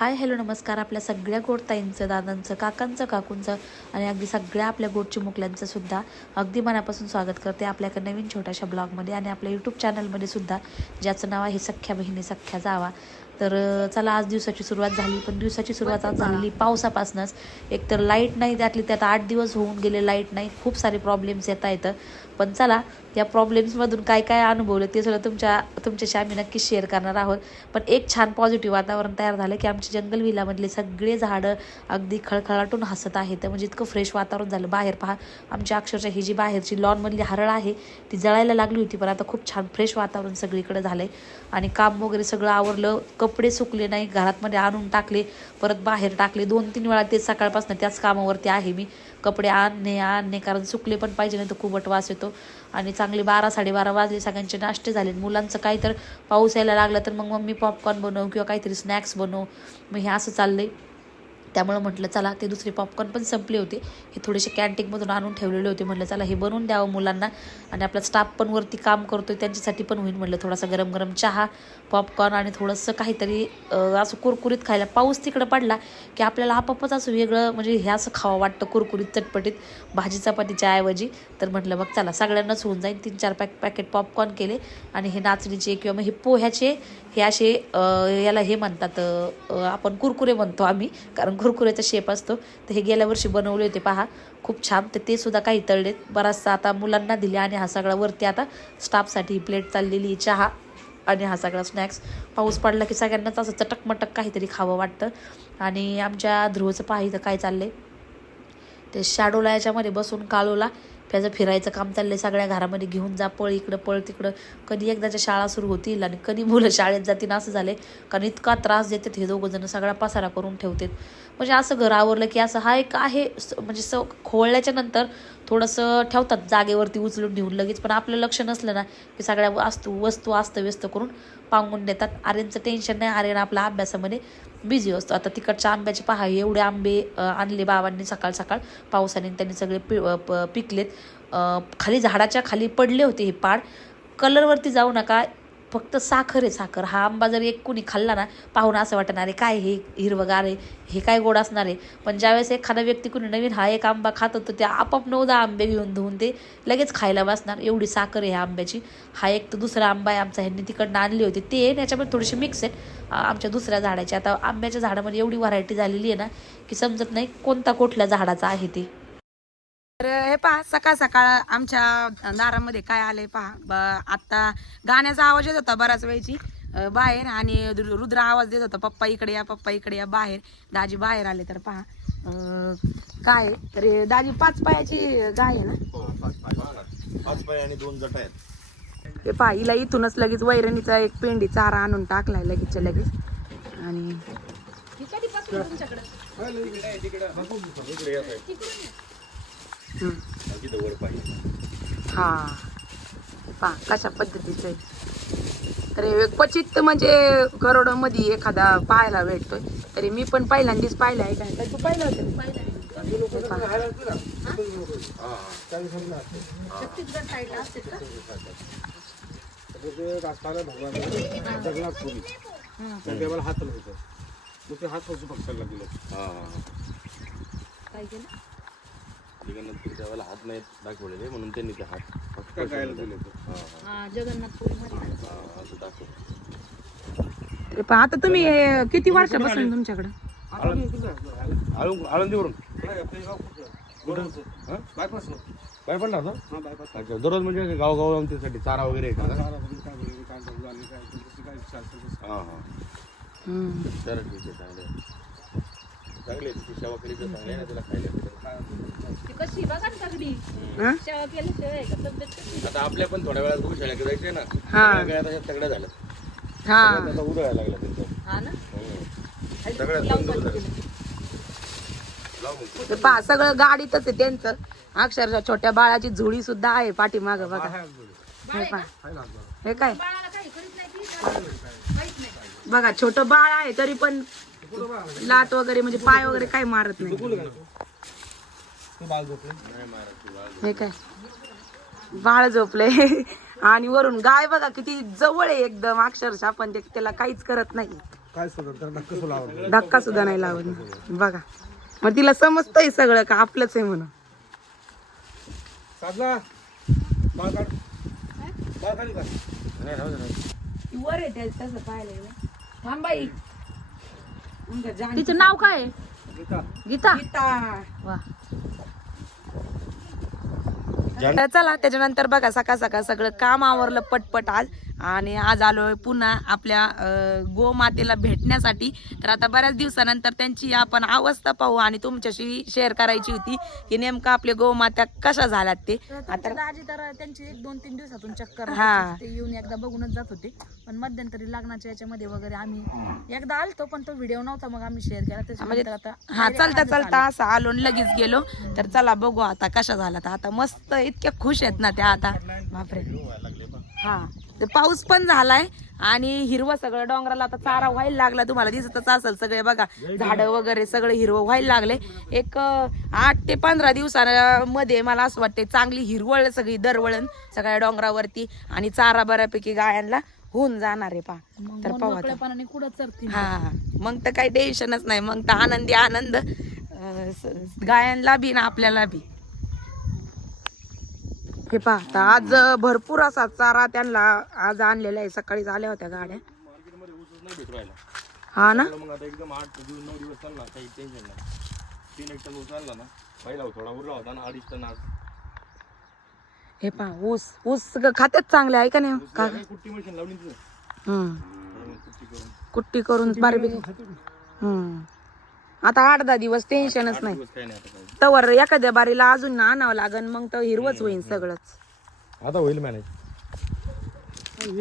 Hi hello नमस्कार. आपल्या सगळ्या गोडताईंचं दादांचं काकांचं काकूंचं आणि अगदी सगळ्या आपल्या गोडची मुकल्यांचं सुद्धा अगदी मनापासून स्वागत करते आपल्या एका नवीन छोट्याशा ब्लॉगमध्ये आणि आपल्या यूट्यूब चॅनलमध्ये सुद्धा ज्याचं नाव आहे सख्ख्या बहिणी सख्ख्या जावा. तर चला आज दिवसाची सुरुवात झाली. पण दिवसाची सुरुवात आज झालेली पावसापासूनच. एक तर लाइट नाही त्यातली त्यात आठ दिवस होऊन गेले लाइट नाही. खूप सारे प्रॉब्लेम्स येता येतं पण चला या प्रॉब्लेम्समधून काय काय अनुभवलं ते सगळं तुमच्या तुमच्याशी आम्ही नक्कीच शेअर करणार आहोत. पण एक छान पॉझिटिव्ह वातावरण तयार झालं की आमच्या जंगल विलामधले सगळे झाडं अगदी खळखळाटून हसत आहेत. म्हणजे इतकं फ्रेश वातावरण झालं. बाहेर पहा आमच्या अक्षरशः ही जी बाहेरची लॉनमधली हरळ आहे ती जळायला लागली होती पण आता खूप छान फ्रेश वातावरण सगळीकडे आहे आणि काम वगैरे सगळं आवरलं कपडे सुकले नाही घरातमध्ये आणून टाकले परत बाहेर टाकले. दोन तीन वेळा ते सकाळपासून त्याच कामावरती आहे मी. कपडे आणणे आणणे कारण सुकले पण पाहिजे नाही तर खूपट वास येतो. आणि चांगले बारा साडेबारा वाजले सगळ्यांचे नाश्ते झाले. मुलांचं काही तर पाऊस यायला लागला तर मग मम्मी पॉपकॉर्न बनव किंवा काहीतरी स्नॅक्स बनव. मग हे असं चाललं आहे त्यामुळं म्हटलं चला ते दुसरे पॉपकॉर्न पण संपले होते. हे थोडेसे कॅन्टीनमधून आणून ठेवलेले होते. म्हटलं चला हे बनवून द्यावं मुलांना आणि आपला स्टाफ पण वरती काम करतोय त्यांच्यासाठी पण होईल. म्हटलं थोडासा गरम गरम चहा पॉपकॉर्न आणि थोडंसं काहीतरी असं कुरकुरीत खायला. पाऊस तिकडं पडला की आपल्याला आपापच असं वेगळं म्हणजे हे असं खावं वाटतं कुरकुरीत चटपटीत भाजी चपातीच्या ऐवजी. तर म्हटलं मग चला सगळ्यांनाच होऊन जाईल. तीन चार पॅक पॅकेट पॉपकॉर्न केले आणि हे नाचणीचे किंवा मग हे पोह्याचे हे असे याला हे म्हणतात आपण कुरकुरे म्हणतो आम्ही कारण कुरकुरेचा शेप असतो. तर हे गेल्या वर्षी बनवले होते पहा. खूप छान. तर ते सुद्धा काही तळलेत. बराचसा आता मुलांना दिले आणि हा सगळा वरती आता स्टाफसाठी प्लेट चाललेली चहा आणि हा सगळा स्नॅक्स पाऊस पडला की सगळ्यांनाच असं चटकमटक काहीतरी खावं वाटतं. आणि आमच्या ध्रुवचं पहा इथं काय चाललंय. ते शॅडोला याच्यामध्ये बसून कालोला त्याचं फिरायचं काम चाललंय सगळ्या घरामध्ये घेऊन जा पळ इकडं पळ तिकडं. कधी एकदाच्या शाळा सुरू होतील आणि कधी मुलं शाळेत जातील असं झालंय. कारण इतका त्रास देतात हे दोघं जण सगळा पसारा करून ठेवतात. म्हणजे असं घर आवरलं की असं हा एक आहे स- म्हणजे स खोळल्याच्या नंतर थोडंसं ठेवतात जागेवरती उचलून ठेवून लगेच. पण आपलं लक्ष नसलं ना की सगळ्या वस्तू वस्तू अस्तव्यस्त करून पांगून देतात. आर्यनचं टेन्शन नाही आर्यन आपल्या अभ्यासामध्ये बिझी असतो. आता तिकडच्या आंब्याचे पहा एवढे आंबे आणले बाबांनी सकाळ सकाळ. पावसाने त्यांनी सगळे पि पिकलेत. खाली झाडाच्या खाली पडले होते हे पाड. कलरवरती जाऊ नका. फक्त साखर आहे साखर. हा आंबा जर एक कुणी खाल्ला ना पाहून असं वाटणार आहे काय हे हिरवगार आहे हे काय गोड असणार आहे. पण ज्यावेळेस एखादा व्यक्ती कुणी नवीन हा एक आंबा खात होतं ते आपाप नऊदा आंबे घेऊन धुवून ते लगेच खायला बसणार. एवढी साखर आहे ह्या आंब्याची. हा एक तर दुसरा आंबा आहे आमचा ह्यांनी तिकडनं आणले होते. ते याच्यामध्ये थोडीशी मिक्स आहेत आमच्या दुसऱ्या झाडाची. आता आंब्याच्या झाडामध्ये एवढी व्हरायटी झालेली आहे ना की समजत नाही कोणता कुठल्या झाडाचा आहे ते. तर हे पहा सकाळ सकाळ आमच्या दारामध्ये काय आलंय पहा. ब- आता गाण्याचा आवाज येत होता बऱ्याच वेळची. बाहेर आणि रुद्र आवाज देत होता पप्पा इकडे या पप्पा इकडे या बाहेर. दाजी बाहेर आले तर पहा. काय? तर दाजी पाच पायाची गाय आहे ना? हो पाच पाय. पाच पाय आणि दोन जट आहेत. हे पहा हिला इथूनच लगेच वैरणीचा एक पेंडी चारा आणून टाकलाय लगेचच्या लगेच. आणि तिथं वर पाहिजे हा. पहा कशा पद्धतीचं आहे तर क्वचित म्हणजे करोडोमध्ये एखादा पाहायला भेटतोय. तरी मी पण पहिल्यांदाच पाहिलं आहे काय तू पाहिलं होतं? हे. पहा. जगन्नाथ पुरी त्या देवाला हात होतं पक्षाला गेलो हा जगन्नाथपुरी त्यावेळेला हात नाही दाखवलेले म्हणून त्यांनी ते हात फक्त दिले हा, हा, हा, असं पण आता तुम्ही हे किती वर्षापासून तुमच्याकडं? आळू आळंदीवरून. बायपास हा? बायपास अच्छा दररोज म्हणजे गावगाव आमच्यासाठी चारा वगैरे आहे का चारा वगैरे काय. हा हा. हम्म. तर ठीक आहे चांगले आहे. चांगले आहे तिची सेवा केली तर चांगले आहे ना तिला खायला हं? आता आपल्या पण थोड्या वेळात बघू शाळा जायचे ना. हा. सगळ्या झालं हा. आता उधळायला लागला त्यांचं हम्म. सगळ्यात बंद झालं लाव मग. ते पहा सगळं गाडीतच आहे त्यांचं. अक्षरशः छोट्या बाळाची झुळी सुद्धा आहे पाठीमाग बघा. हे पहा. हे काय? बघा छोट बाळ आहे तरी पण लात वगैरे म्हणजे पाय वगैरे काही मारत नाही. हे काय? बाळ झोपले आणि वरून गाय बघा किती जवळ आहे एकदम. अक्षरशः पण ते त्याला काहीच करत नाही. काय धक्का सुद्धा नाही. लावत. बघा. मग तिला समजतंय सगळं का आपलंच आहे म्हणून. वर पाहायला गेलं. थांबाई तिचं नाव काय आहे? गीता. गीता. वा. चला त्याच्यानंतर बघा सकाळ सकाळ सगळं काम आवरलं पटपट आज. आणि आज आलोय पुन्हा आपल्या गोमातेला भेटण्यासाठी. तर आता बऱ्याच दिवसानंतर त्यांची आपण अवस्था पाहू आणि तुमच्याशी शेअर करायची होती की नेमकं आपले गोमात्या कशा झाल्यात ते. आता आजी तर त्यांची एक दोन तीन दिवसातून चक्कर हा. ते येऊन एकदा बघूनच जात होते. पण मध्यंतरी लग्नाच्या याच्यामध्ये वगैरे आम्ही एकदा आलतो पण तो व्हिडिओ नव्हता मग आम्ही शेअर केला. त्याच्यानंतर आता हा चालता चालता असं आलो आणि लगेच गेलो. तर चला बघू आता कशा झाल्या तर आता मस्त इतक्या खुश आहेत ना त्या आता. बापरे. हा. ते पाऊस पण झालाय आणि हिरवं सगळं डोंगराला आता चारा व्हायला लागला. तुम्हाला दिसतच असेल सगळे बघा. झाडं वगैरे सगळं हिरवं व्हायला लागले. एक आठ ते पंधरा दिवसामध्ये मला असं वाटते चांगली हिरवळ सगळी दरवळण सगळ्या डोंगरावरती आणि चारा बऱ्यापैकी गायांना होऊन जाणार आहे पा तर पाहू हा. मग तर काही टेन्शनच नाही. मग तर आनंदी आनंद गायांना बी ना आपल्याला बी. हे पहा आता आज भरपूर असा चारा त्यांना आज आणलेला आहे. सकाळी आल्या होत्या गाड्या. हा ना? तर मग आता एकदम आठ दिवस नऊ दिवस चालला काही टेन्शन नाही. तीन एक टन ऊस आणला ना पहिला थोडा उरला होता ना अडीच टन आज. हे पहा ऊस ऊस ग- खात्यात चांगले आहे का नाही? का? कुट्टी मशीन लावली ना. हम्म. कुट्टी करून. कुट्टी करून बऱ्यापैकी हम्म. आता आठ दहा दिवस टेन्शनच नाही. दिवस काही नाही आता काही. तवर एखाद्या बारीला अजून आणावं लागन मग तर हिरवच होईल सगळंच. आता होईल मॅनेज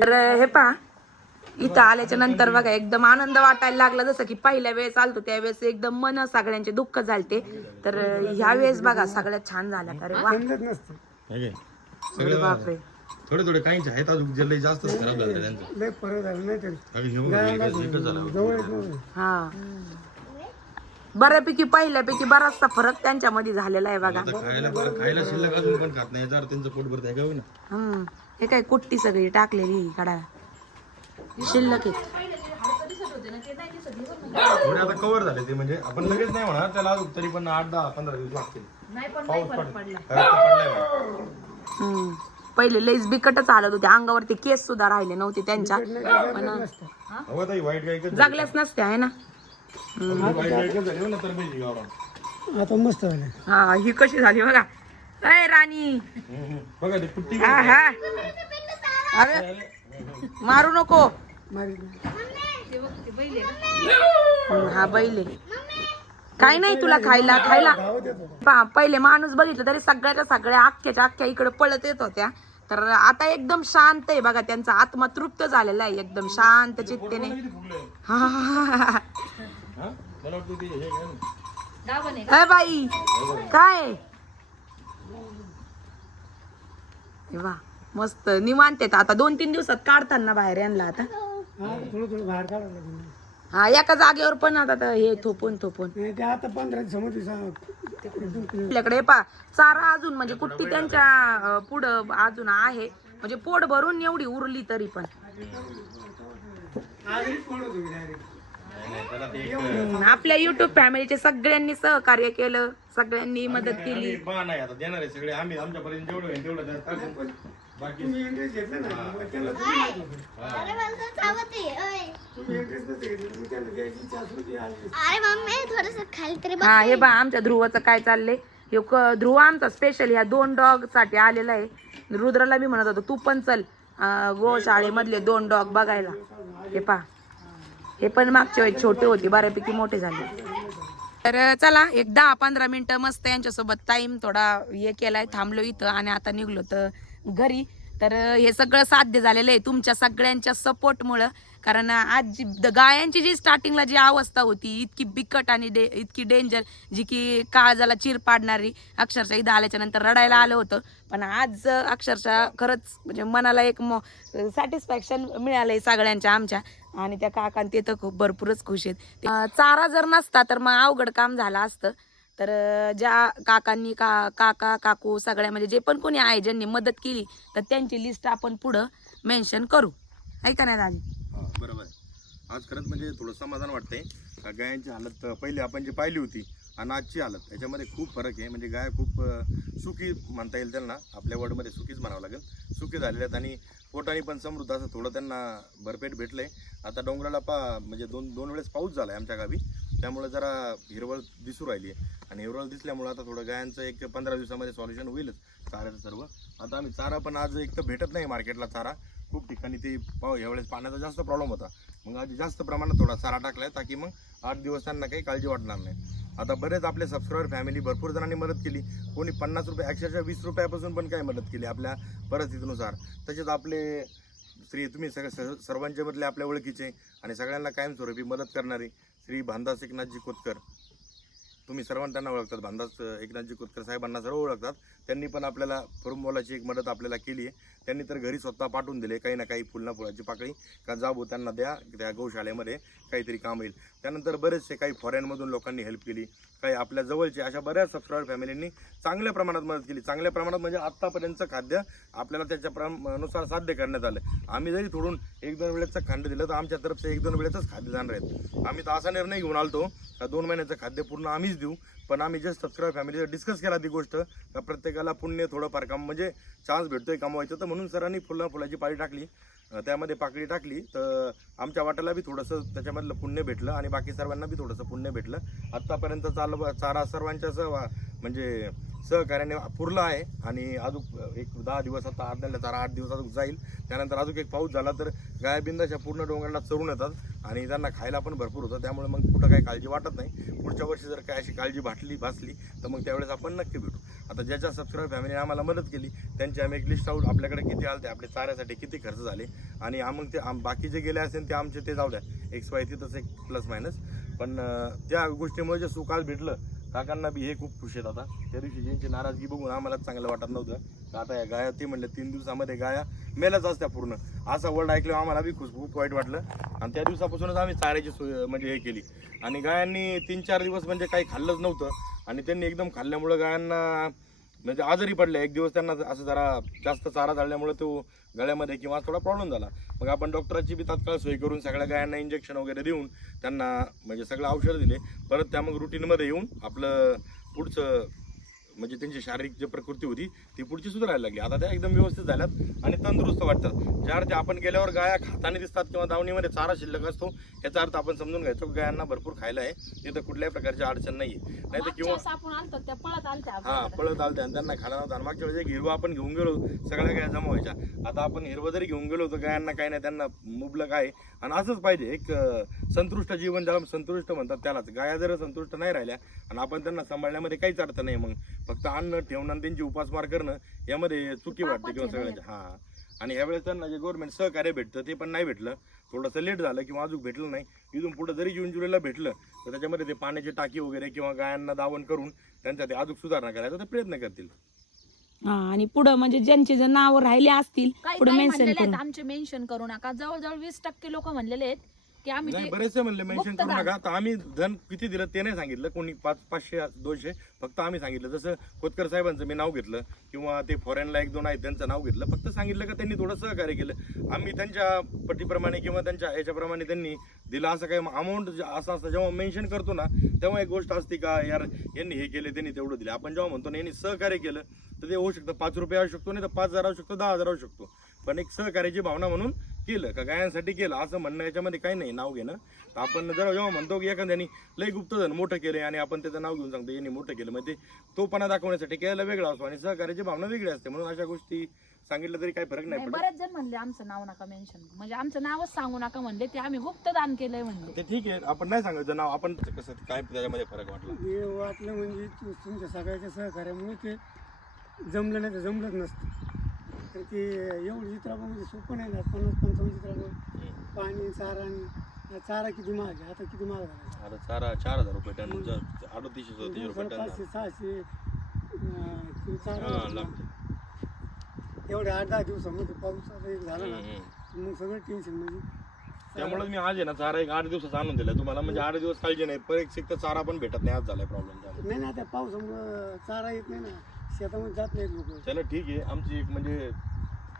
तर हे पहा इथं आल्याच्यानंतर बघा एकदम आनंद वाटायला लागला. जसं की पहिल्या वेळेस आलतो त्यावेळेस एकदम मन सगळ्यांचे दुःख झालते. तर ह्या वेळेस बघा सगळ्यात छान झाल्या अरे वा. हे अरे बापरे. थोडे थोडे काहींचे आहेत अजून जल्ले जास्त खराब झालं त्यांचं. लय परत झालं नाही तरी. अगं हे बघ, एकच- एकच झालं. जवळ येत नव्हतं हा. बऱ्यापैकी पहिल्यापैकी बराचसा फरक त्यांच्यामध्ये झालेला आहे बघा. आता खायला बरं खायला शिल्लक अजून पण खात नाही. जर त्यांचं पोट भरत आहे का होईना हम्म. हे काय कुट्टी सगळी टाकलेली काढा शिल्लक आहेत थोडे आता कव्हर झाले ते म्हणजे आपण लगेच नाही म्हणा त्याला अजून तरी पण आठ दहा पंधरा दिवस लागतील. पाऊस पडलाय. हम्म. पहिले लईच बिकटच आलं होते. अंगावरती केस सुद्धा राहिले नव्हते त्यांच्या. पण अहो, वाईट जगल्याच नसते आहे ना? हो. आता मस्त झालं. हा ही कशी झाली बघा. अय राणी. बघा ते कुट्टी हा हा. अरे मारू नको. हा बैले. काय नाही तुला खायला खायला. पहा पहिले माणूस बघितलं तरी सगळ्याच्या सगळ्या अख्ख्याच्या अख्ख्या इकडे पळत येत होत्या. तर आता एकदम शांत आहे बघा त्यांचा आत्मा तृप्त झालेला आहे एकदम शांत चित्तेने. हा? काय बाई काय? वा मस्त. निवांत आहेत. आता दोन तीन दिवसात काढताना बाहेर यांना आता. थोडं थोडं बाहेर काढावं लागेल हा एका जागेवर पण आता हे थोपून थोपून. नाही ते आता पंधरा दिवसामध्ये आपल्याकडे पा चारा अजून म्हणजे कुट्टी त्यांच्या अं, पुढं अजून आहे. म्हणजे पोट भरून एवढी उरली तरी पण. आपल्या युट्यूब फॅमिलीचे सगळ्यांनी सहकार्य केलं सगळ्यांनी मदत केली. आम्ही बा नाही आता देणार आहे सगळे. आम्ही आमच्यापर्यंत जेवढं होईल तेवढं द्या. टाकून. बाकी तुम्ही इंटरेस्ट घेतलं ना मग त्याला तुम्ही नाही देऊ. अरे मला चावते ओय तुम्ही इंटरेस्ट नसते घेतलं तुम्ही त्याला द्यायची इच्छा असली ती आली. अरे मम्मी थोडस खाली तरी बघ हा हे बा आमच्या ध्रुवाचं काय चाललंय? क- ध्रुव आमचा स्पेशल ह्या दोन डॉगसाठी आलेला आहे. रुद्राला मी म्हणत होतो तू पण चल अं, गोशाळेमधले दोन डॉग बघायला. हे पा हे पण मागच्या वेळी छोटे होते बऱ्यापैकी मोठे झाले. तर चला एक दहा पंधरा मिनिटं मस्त यांच्यासोबत टाईम थोडा हे केलाय थांबलो इथं आणि आता निघलो तर घरी. तर हे सगळं साध्य झालेलं आहे तुमच्या सगळ्यांच्या सपोर्टमुळं कारण आज जी द- गायांची जी स्टार्टिंगला जी अवस्था होती इतकी बिकट आणि डे इतकी डेंजर जी की काळजाला चिर पाडणारी अक्षरशः इथं आल्याच्यानंतर रडायला आलं होतं. पण आज अक्षरशः खरंच म्हणजे मनाला एक सॅटिस्फॅक्शन मिळालं आहे सगळ्यांच्या आमच्या. आणि त्या काकां ते तर खूप भरपूरच खुश आहेत. चारा जर नसता तर मग अवघड काम झालं असतं. तर ज्या काकांनी का काका काकू सगळ्या म्हणजे जे पण कोणी आहे ज्यांनी मदत केली तर त्यांची लिस्ट आपण पुढं मेन्शन करू. ऐका नाही दादी? हो, बरोबर. आज खरंच म्हणजे थोडं समाधान वाटतंय. का गायांची हालत पहिले पहिली आपण जी पाहिली होती आणि आजची हालत. याच्यामध्ये खूप फरक आहे. म्हणजे गाय खूप सुखी म्हणता येईल त्यांना. आपल्या वर्डमध्ये सुखीच म्हणावं लागेल. सुखी झालेल्या आहेत आणि पोटाने पण समृद्ध. असं थोडं त्यांना भरपेट भेटलं आहे आता डोंगराला पा म्हणजे दोन दोन वेळेस पाऊस झाला आहे आमच्या गावी. त्यामुळे जरा हिरवळ दिसू राहिली आहे आणि हिरवळ दिसल्यामुळे आता थोडं गायांचं एक पंधरा दिवसामध्ये सॉल्युशन होईलच चाऱ्याचं सर्व. आता आम्ही चारा पण आज एक तर भेटत नाही मार्केटला चारा. खूप ठिकाणी ते पाव यावेळेस पाण्याचा जास्त प्रॉब्लेम होता. मग आज जास्त प्रमाणात थोडा चारा टाकलाय ताकी मग आठ दिवस त्यांना काही काळजी वाटणार नाही. आता बरेच आपले सबस्क्रायबर फॅमिली भरपूर जणांनी मदत केली. कोणी पन्नास रुपये अक्षरशः वीस रुपयापासून पण काय मदत केली आपल्या परिस्थितीनुसार. तसेच आपले श्री तुम्ही सगळे स- सर्वांच्या मधले आपल्या ओळखीचे आणि सगळ्यांना कायमस्वरूपी मदत करणारे श्री भानदास एकनाथजी कोतकर तुम्ही सर्वांना त्यांना ओळखतात. भानदास एकनाथजी कोतकर साहेबांना सर्व ओळखतात. त्यांनी पण आपल्याला फॉर्मोलाची एक मदत आपल्याला केली आहे. त्यांनी तर घरी स्वतः पाठवून दिले. काही ना काही फुलना फुलाची पाकळी. का जाबू त्यांना द्या त्या गौशाळेमध्ये काहीतरी काम येईल. त्यानंतर बरेचसे काही फॉरेनमधून लोकांनी हेल्प केली. काही आपल्या जवळचे अशा बऱ्याच सबस्क्रायबर फॅमिलींनी चांगल्या प्रमाणात मदत केली. चांगल्या प्रमाणात म्हणजे आत्तापर्यंतचं खाद्य आपल्याला त्याच्या प्रमा- नुसार साध्य करण्यात आलं. आम्ही जरी थोडून एक दोन वेळेचं खाद्य दिलं तर आमच्या तर्फे एक दोन वेळेचंच खाद्य जाणार आहेत. आम्ही तर असा निर्णय घेऊन आलतो का दोन महिन्याचं खाद्य पूर्ण आम्हीच देऊ. पण आम्ही जस्ट सबस्क्राईब फॅमिली डिस्कस केला ती गोष्ट. का प्रत्येकाला पुण्य थोडंफार काम म्हणजे चान्स भेटतोय कमवायचं. तर म्हणून सरांनी फुलं फुलाची पाळी टाकली. त्यामध्ये पाकळी टाकली तर आमच्या वाट्याला बी थोडंसं त्याच्यामधलं पुण्य भेटलं आणि बाकी सर्वांना बी थोडंसं पुण्य भेटलं. आत्तापर्यंत चाल चारा सर्वांच्या सह म्हणजे सहकार्याने पुरला आहे आणि अजून एक दहा दिवस आता अर्ध्याला चारा आठ दिवस अजून जाईल. त्यानंतर अजून एक पाऊस झाला तर गायबिंदाच्या पूर्ण डोंगराला चरून येतात आणि त्यांना खायला पण भरपूर होतं. त्यामुळे मग कुठं काही काळजी वाटत नाही. पुढच्या वर्षी जर काय अशी काळजी भाटली भासली तर मग त्यावेळेस आपण नक्की भेटू. आता ज्याच्या सबस्क्राईब फॅमिलीने आम्हाला मदत केली त्यांची आम्ही एक लिस्ट आऊट आपल्याकडे किती आले ते आपले चाऱ्यासाठी किती खर्च झाले आणि आम- मग ते आम- बाकी जे गेले असेल ते आमचे ते जाऊ द्या. एक्स वाय तिथंच एक प्लस मायनस पण त्या गोष्टीमुळे जे सुखाल भेटलं काकांना बी हे खूप खुश आहेत आता. त्या दिवशी ज्यांची नाराजगी बघून आम्हाला चांगलं वाटत नव्हतं. आता या गाया ते म्हणलं तीन दिवसामध्ये गाया मेल्याच असत्या पूर्ण. असा वर्ड ऐकल्यावर आम्हाला बी खूप खूप वाईट वाटलं. आणि त्या दिवसापासूनच आम्ही चाऱ्याची सोय म्हणजे हे केली. आणि गायांनी तीन चार दिवस म्हणजे काही खाल्लंच नव्हतं. आणि त्यांनी एकदम खाल्ल्यामुळं गायांना म्हणजे आजारी पडले एक दिवस त्यांना असं जरा जास्त चारा झाल्यामुळे तो गळ्यामध्ये किंवा थोडा प्रॉब्लेम झाला. मग आपण डॉक्टराची बी तात्काळ सोय करून सगळ्या गायांना इंजेक्शन वगैरे देऊन त्यांना म्हणजे सगळं औषधं दिले. परत त्या मग रुटीनमध्ये येऊन आपलं पुढचं म्हणजे त्यांची शारीरिक जी प्रकृती होती ती पुढची सुधारायला लागली. आता त्या एकदम व्यवस्थित झाल्यात आणि तंदुरुस्त वाटतात. ज्या अर्थी आपण गेल्यावर गाया खाताना दिसतात किंवा दावणीमध्ये चारा शिल्लक असतो याचा अर्थ आपण समजून घ्यायचो की गायांना भरपूर खायला आहे. तिथं कुठल्याही प्रकारची अडचण नाही नाही तर किंवा हा पळत आलत्या आणि त्यांना खायला नव्हतं. मागच्या वेळेस एक हिरवा आपण घेऊन गेलो सगळ्या गाया जमा व्हायच्या. आता आपण हिरवं जरी घेऊन गेलो तर गायांना काही नाही त्यांना मुबलक आहे. आणि असंच पाहिजे एक संतुष्ट जीवन ज्याला संतुष्ट म्हणतात त्यालाच. गाया जर संतुष्ट नाही राहिल्या आणि आपण त्यांना सांभाळण्यामध्ये काहीच अर्थ नाही मग फक्त अन्न ठेवणं आणि त्यांची उपासमार करणं यामध्ये चुकी वाटते किंवा सगळ्यांच्या. हा. आणि यावेळेस त्यांना जे गव्हर्नमेंट सहकार्य भेटतं ते पण नाही भेटलं. थोडंसं लेट झालं किंवा अजून भेटलं नाही. इथून पुढे जरी जून जुलैला भेटलं तर त्याच्यामध्ये ते पाण्याची टाकी वगैरे किंवा गायांना दावण करून त्यांचा ते अजून सुधारणा करायचा ते प्रयत्न करतील. हा आणि पुढं म्हणजे ज्यांचे जे नाव राहिले असतील पुढे मेन्शन आमचे मेन्शन करू नका. जवळजवळ वीस टक्के लोक म्हणलेले आहेत की आम्ही नाही ते बरेचसे म्हणले मेन्शन करू. नका. तर आम्ही धन किती दिलं ते नाही सांगितलं. कोणी पाच पाचशे दोनशे फक्त आम्ही सांगितलं. जसं खोतकर साहेबांचं मी नाव घेतलं किंवा ते फॉरेनला एक दोन आहेत त्यांचं नाव घेतलं फक्त सांगितलं का त्यांनी थोडं सहकार्य केलं. आम्ही त्यांच्या पटीप्रमाणे किंवा त्यांच्या याच्याप्रमाणे त्यांनी दिलं असं काही अमाऊंट असं असतं जेव्हा मेन्शन करतो ना तेव्हा एक गोष्ट असते का यार यांनी हे केले त्यांनी तेवढं दिलं. आपण जेव्हा म्हणतो ना यांनी सहकार्य केलं तर ते होऊ शकतं. पाच रुपये असू शकतो नाही तर पाच हजार असू शकतो दहा हजार असू शकतो. पण एक सहकार्याची भावना म्हणून केलं का? गायांसाठी केलं. असं म्हणणं याच्यामध्ये काही नाही नाव घेणं. तर आपण जर जेव्हा म्हणतो की एखाद्याने लय गुप्तधन मोठं केलं आणि आपण त्याचं नाव घेऊन सांगतो यांनी मोठं केलं. मग ते तोपणा दाखवण्यासाठी केलं वेगळा असतो आणि सहकार्याची भावना वेगळी असते. म्हणून अशा गोष्टी सांगितलं तरी काही फरक नाही पडत. बरेच जण म्हणले आमचं नाव नका मेन्शन म्हणजे आमचं नावच सांगू नका म्हणले ते आम्ही गुप्त दान केलंय म्हणले. ते ठीक आहे आपण नाही सांगायचं नाव आपण कसं काय त्याच्यामध्ये फरक वाटला? हे वाटलं म्हणजे तुमच्या सगळ्याच्या सहकार्यामुळे ते जमलं नाही तर जमलंच नसतं. तर ते एवढं चित्राबं म्हणजे सोपं नाही ना पन्नास पंचावन्न चित्राबं पाणी चारा आणि चारा किती महाग आहे? आता किती महाग झाला? आता चार चार हजार रुपये टन अडतीसशे सदतीसशे रुपये टन पाचशे सहाशे अं, किलो चारा होता. लागतं. एवढ्या आठ दहा दिवसामध्ये पाऊस आता एक झाला ना. मग सगळं टेन्शन म्हणजे त्यामुळे मी आज आहे ना चारा एक आठ दिवसाचा आणून दिला तुम्हाला. म्हणजे आठ दिवस काळजी नाही. एक तर चारा पण भेटत नाही. आज झालाय प्रॉब्लेम त्यामुळे नाही ना त्या पावसामुळं चारा येत नाही ना. शेतामध्ये जात नाहीत लोक. चला ठीक आहे. आमची एक म्हणजे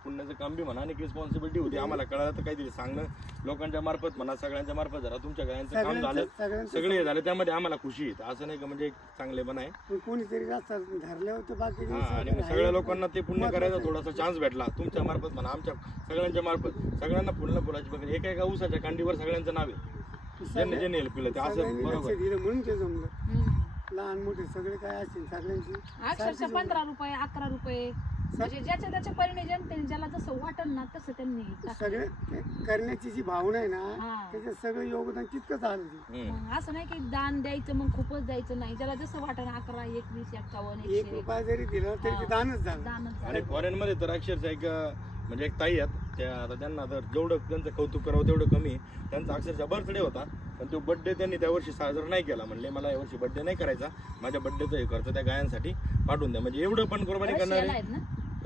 पुण्याचं काम बी म्हणा आणि रिस्पॉन्सिबिलिटी होती. आम्हाला कळालं तर काहीतरी सांगणं. लोकांच्या मार्फत म्हणा सगळ्यांच्या मार्फत जरा तुमच्या गायांचं काम झालं. सगळ्यांचं सगळे हे झालं. त्यामध्ये आम्हाला खुशी आहे. असं नाही का? म्हणजे एक चांगले पण आहे. पण कोणीतरी जास्त धरल्यावर तर बाकी हा आणि मग सगळ्या लोकांना ते पुण्य करायचा थोडासा चान्स भेटला. तुमच्या मार्फत म्हणा आमच्या सगळ्यांच्या मार्फत. सगळ्यांना फुलना फुलाची बघा. एका एका ऊसाच्या कांडीवर सगळ्यांचं नाव आहे. ज्यांनी ज्यांनी हेल्प केलं ते असं सगळ्यांनी लक्ष बरोबर दिलं म्हणून ते जमलं. हम्म. लहान मोठे सगळे काय असतील सगळ्यांची अक्षरशः पंधरा रुपये अकरा रुपये म्हणजे ज्याच्या त्याच्या परीने जनतेने ज्याला जसं वाटल ना तसं त्यांनी. सगळे करण्याची जी भावना आहे ना हा. त्याच्यात सगळं योगदान तितकंच आलं ते. हम्म. मग असं नाही की दान द्यायचं मग खूपच द्यायचं नाही ज्याला जसं वाटल अकरा एकवीस एक्कावन्न एक एकशे रुपया जरी दिला तरी ते दानच झालं दानच आणि फॉरेन मध्ये तर अक्षरशः एक अं, म्हणजे एक ताई आहेत त्या आता त्यांना तर जेवढं त्यांचं कौतुक करावं तेवढं कमी. त्यांचा अक्षरशः बर्थडे होता पण तो बर्थडे त्यांनी त्या वर्षी साजरा नाही केला म्हणले मला यावर्षी बर्थडे नाही करायचा माझ्या बर्थडेचा हे खर्च त्या गायांसाठी पाठवून द्या म्हणजे एवढं पण कुर्बानी करणारे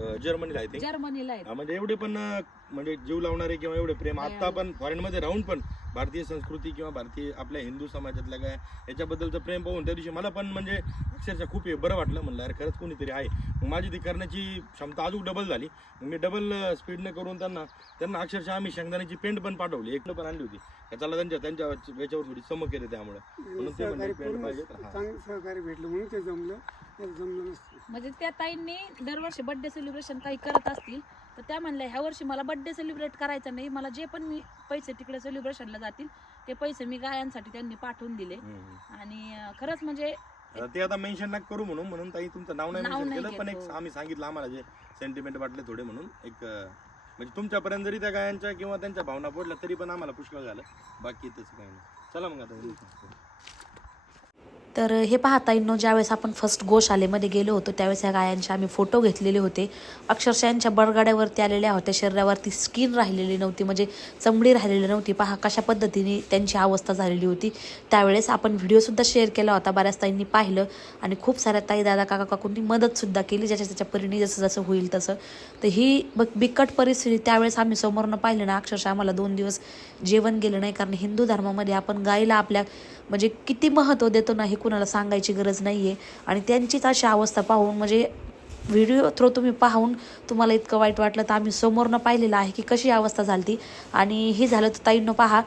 अं, जर्मनीला आहे ते जर्मनीला आहेत म्हणजे एवढे पण अं, म्हणजे जीव लावणारे किंवा एवढे प्रेम आता पण फॉरेन मध्ये राहून पण भारतीय संस्कृती किंवा भारतीय आपल्या हिंदू समाजातल्या काय याच्याबद्दलचं प्रेम पाहून त्या दिवशी मला पण म्हणजे अक्षरशः खूप हे बरं वाटलं. म्हणलं अरे खरंच कोणीतरी आहे. मग माझी ती करण्याची क्षमता अजून डबल झाली. मग मी डबल स्पीडने करून त्यांना त्यांना अक्षरशः आम्ही शेंगदाण्याची पेंट पण पाठवली. एक पण आणली होती. त्याला त्यांच्या त्यांच्या याच्यावर थोडी चमक येते त्यामुळे. म्हणून ते म्हणजे पेंट पाहिजे. हा. चांगलं भेटलं म्हणून ते जमलं. जमलं नसतं. म्हणजे त्या ताईंनी दरवर्षी बर्थडे सेलिब्रेशन काही करत असतील तर त्या म्हणल्या ह्या वर्षी मला बर्थडे सेलिब्रेट करायचा नाही मला जे पण मी पैसे तिकडे सेलिब्रेशनला जातील ते पैसे मी गायांसाठी त्यांनी पाठवून दिले. आणि खरंच म्हणजे आता ते आता मेन्शन नका करू म्हणून म्हणून ताई तुमचं नाव नाही नाव मेन्शन नाही केलं पण एक घेतो. आम्ही सांगितलं आम्हाला जे सेंटिमेंट वाटले थोडे म्हणून एक अं, म्हणजे तुमच्यापर्यंत जरी त्या गायांच्या किंवा त्यांच्या भावना पडल्या तरी पण आम्हाला पुष्कळ झालं. बाकी तसं काही नाही. चला मग आता. तर हे पाहताईंनो ज्यावेळेस आपण फर्स्ट गोशालेमध्ये गेलो होतो त्यावेळेस ह्या गायांचे आम्ही फोटो घेतलेले होते. अक्षरशः यांच्या बरगाड्यावरती आलेल्या होत्या शरीरावरती स्किन राहिलेली नव्हती म्हणजे चमडी राहिलेली नव्हती. पहा कशा पद्धतीने त्यांची अवस्था झालेली होती. त्यावेळेस आपण व्हिडिओसुद्धा शेअर केला होता बऱ्याच ताईंनी पाहिलं. आणि खूप साऱ्या ताई दादा काका काकूंनी मदतसुद्धा केली ज्याच्या त्याच्या परीने जसं जसं होईल तसं. तर ही ब बिकट परिस्थिती त्यावेळेस आम्ही समोरनं पाहिलं ना अक्षरशः आम्हाला दोन दिवस जेवण गेलं नाही कारण हिंदू धर्मामध्ये आपण गायीला आपल्या म्हणजे किती महत्त्व देतो ना हे कुणाला सांगायची गरज नाही आहे आणि त्यांचीच अशी अवस्था पाहून म्हणजे व्हिडिओ थ्रू तुम्ही पाहून तुम्हाला इतकं वाईट वाटलं तर आम्ही समोरनं पाहिलेलं आहे की कशी अवस्था झाली ती आणि हे झालं तर ताईंनं पहा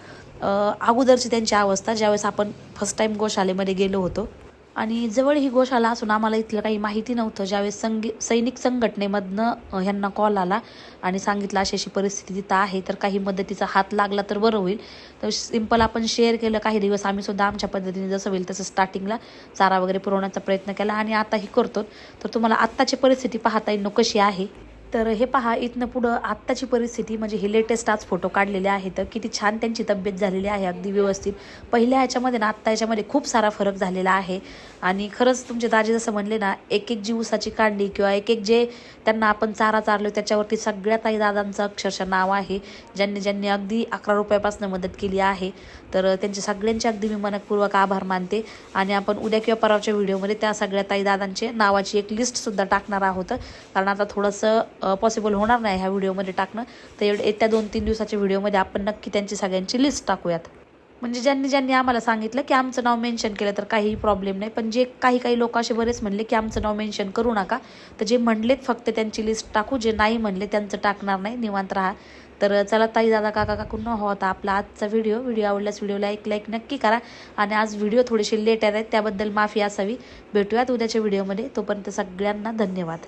अगोदरची त्यांची अवस्था ज्यावेळेस आपण फर्स्ट टाईम गोशालेमध्ये गेलो होतो आणि जवळ ही गोशाला असून आम्हाला इथलं काही माहिती नव्हतं. ज्यावेळेस संगी सैनिक संघटनेमधनं ह्यांना कॉल आला आणि सांगितलं अशी अशी परिस्थिती तिथं आहे तर काही मदतीचा हात लागला तर बरं होईल. तर सिंपल आपण शेअर केलं काही दिवस आम्ही सुद्धा आमच्या पद्धतीने जसं होईल तसं स्टार्टिंगला चारा वगैरे पुरवण्याचा प्रयत्न केला आणि आताही करतो. तर तुम्हाला आत्ताची परिस्थिती पाहता येईल कशी आहे. तर हे पहा इथनं पुढं आत्ताची परिस्थिती म्हणजे हे लेटेस्ट आज फोटो काढलेले आहेत. किती छान त्यांची तब्येत झालेली आहे अगदी व्यवस्थित. पहिल्या ह्याच्यामध्ये ना आत्ता ह्याच्यामध्ये खूप सारा फरक झालेला आहे. आणि खरंच तुमचे दाजी जसं म्हणले ना एक एक जी ऊसाची काढली किंवा एक एक जे त्यांना आपण चारा चारलो त्याच्यावरती सगळ्या ताई दादांचं अक्षरशः नाव आहे. ज्यांनी ज्यांनी अगदी अकरा रुपयापासून मदत केली आहे. तर त्यांचे सगळ्यांचे अगदी मी मनपूर्वक आभार मानते. आणि आपण उद्या किंवा परवाच्या व्हिडिओमध्ये त्या सगळ्या ताई दादांचे नावाची एक लिस्टसुद्धा टाकणार आहोत. कारण आता थोडंसं पॉसिबल होणार नाही ह्या व्हिडिओमध्ये टाकणं. तर एवढं येत्या दोन तीन दिवसाच्या व्हिडिओमध्ये आपण नक्की त्यांची सगळ्यांची लिस्ट टाकूयात. म्हणजे ज्यांनी ज्यांनी आम्हाला सांगितलं की आमचं नाव मेन्शन केलं तर काहीही प्रॉब्लेम नाही. पण जे काही काही लोक असे बरेच म्हणले की आमचं नाव मेन्शन करू नका. तर जे म्हणलेत फक्त त्यांची लिस्ट टाकू. जे नाही म्हणले त्यांचं टाकणार नाही. निवांत राहा. तर चला ताई दादा काका काकू न हो होता आपला आजचा व्हिडिओ. व्हिडिओ आवडल्यास व्हिडिओला एक लाईक नक्की करा. आणि आज व्हिडिओ थोडेसे लेट आहेत त्याबद्दल माफी असावी. भेटूयात उद्याच्या व्हिडिओमध्ये. तोपर्यंत सगळ्यांना धन्यवाद.